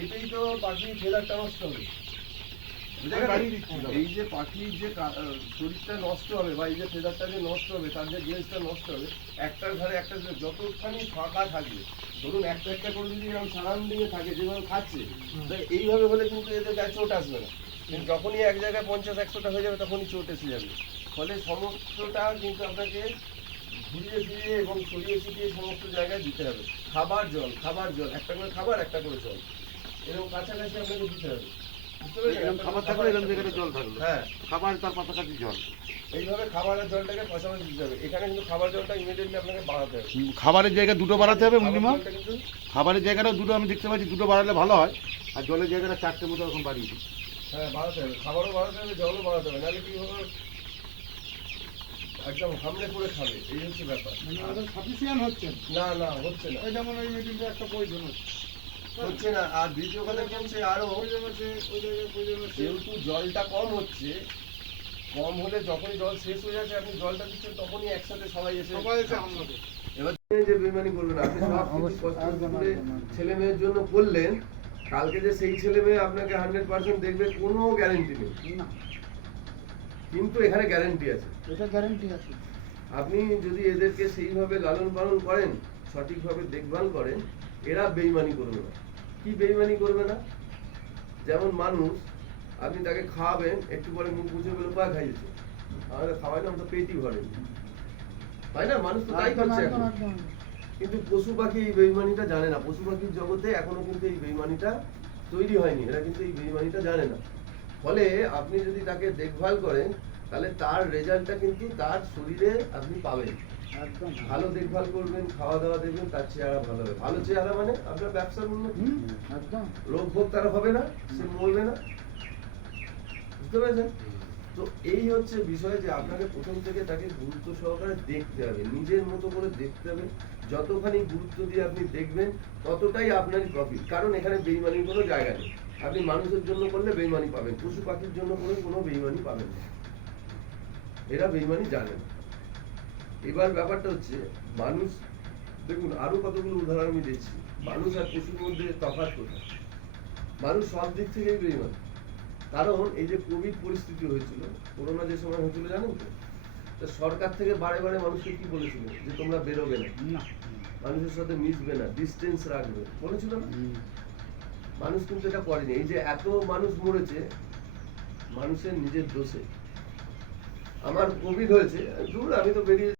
এটাই তো পাখির ফেদারটা নষ্ট হবে। এই যে পাখির যে শরীরটা নষ্ট হবে বা এই যে ফেদারটা যে নষ্ট হবে, তার যে গ্লেজটা নষ্ট হবে, একটার ঘরে একটা যতখানি ফাঁকা থাকবে, ধরুন একটা একটা করে যদি এরকম সারাউন্ডিং এ থাকে যেভাবে খাচ্ছে, এইভাবে হলে কিন্তু এদের গায়ে চোট আসবে না। কিন্তু যখনই এক জায়গায় 50-100টা হয়ে যাবে তখনই চোট এসে যাবে। ফলে সমস্তটা কিন্তু আপনাকে ঘুরিয়ে ফিরিয়ে এবং ছড়িয়ে ছিটিয়ে সমস্ত জায়গায় দিতে হবে। খাবার জল একটা করে খাবার, একটা করে জল, এরকম কাছাকাছি আপনাকে দিতে হবে। খাবার থাকলে এরকম জায়গাটা জল থাকলো, হ্যাঁ, খাবার তার পাশাপাশি জল, এইভাবে খাবারের জলটাকে পাশাপাশি দিতে হবে। এখানে কিন্তু খাবার জলটা ইমিডিয়েটলি আপনাকে বাড়াতে হবে। খাবারের জায়গা দুটো বাড়াতে হবে মিনিমাম। খাবারের জায়গাটাও দুটো, আমি দেখতে পাচ্ছি দুটো বাড়ালে ভালো হয়, আর জলের জায়গাটা 4টে মতো এখন বাড়িয়ে দিই। হ্যাঁ, বাড়াতে হবে, খাবারও বাড়াতে হবে, জলও বাড়াতে হবে, নাহলে কি হবে, একদম হামলে করে খাবে। এই হচ্ছে ব্যাপার। সাফিসিয়েন্ট হচ্ছে না, না হচ্ছে না, ওই যেমন ওই মিটিংটা একটা প্রয়োজন হচ্ছে না। আর দ্বিতীয় কথা কি হচ্ছে, আরো যেহেতু জলটা কম হচ্ছে, কম হলে যখনই জল শেষ হয়ে যাচ্ছে আপনি জলটা দিচ্ছেন, তখনই একসাথে সবাই এসে এবার যে বেইমানি করবেন আপনি, সব কিছু কষ্ট করে ছেলে মেয়ের জন্য করলেন, কালকে যে সেই ছেলে মেয়ে আপনাকে 100% দেখবে কোনো গ্যারান্টি নেই, কিন্তু এখানে গ্যারান্টি আছে। এটা গ্যারান্টি আছে। আপনি যদি এদেরকে সেইভাবে লালন পালন করেন, সঠিকভাবে দেখভাল করেন, এরা বেইমানি করবে না। কি বেইমানি করবে না? যেমন মানুষ, আপনি তাকে খাওয়াবেন, একটু পরে মুখ বুঝে বলে পা খাইয়েছে, আমাদের খাওয়াই না, আমরা পেটই ভরে, তাই না? মানুষ তো তাই করছে এখন। কিন্তু পশু পাখি এই বেইমানিটা জানে না। পশু পাখির জগতে এখনো কিন্তু এই বেইমানিটা তৈরি হয়নি, এরা কিন্তু এই বেইমানিটা জানে না। ফলে আপনি যদি তাকে দেখভাল করেন, তাহলে তার রেজাল্টটা কিন্তু তার শরীরে আপনি পাবেন। ভালো দেখভাল করবেন, খাওয়া দাওয়া দেখবেন, তার চেহারা ভালো হবে। ভালো চেহারা মানে আপনার ব্যবসার উন্নতি, রোগ ভোগ তার হবে না, সে মরবে না, বুঝতে পেরেছেন? তো এই হচ্ছে বিষয় যে আপনাকে প্রথম থেকে তাকে গুরুত্ব সহকারে দেখতে হবে, নিজের মতো করে দেখতে হবে। যতখানি গুরুত্ব দিয়ে আপনি দেখবেন, ততটাই আপনারই প্রফিট। কারণ এখানে বেইমানির কোনো জায়গা নেই। আপনি মানুষের জন্য করলে বেইমানি পাবেন, পশু পাখির জন্য করলে কোনো বেইমানি পাবেন না। এরা বেইমানি জানে না। এবার ব্যাপারটা হচ্ছে, মানুষ দেখুন, আরো কতগুলো উদাহরণ আমি দিচ্ছি। মানুষ আর পশুর মধ্যে তফাৎ কোথায়? মানুষ সব দিক থেকেই বেইমান। কারণ এই যে কোভিড পরিস্থিতি হয়েছিল, করোনা যে সময় হয়েছিল, জানেন তো সরকার থেকে বারে বারে মানুষকে কি বলেছিল, যে তোমরা বেরোবে না, মানুষের সাথে মিশবে না, ডিস্টেন্স রাখবে, বলেছিল না? মানুষ কিন্তু এটা করেনি। এই যে এত মানুষ মরেছে মানুষের নিজের দোষে। আমার কোভিড হয়েছে, দূর, আমি তো বেরিয়ে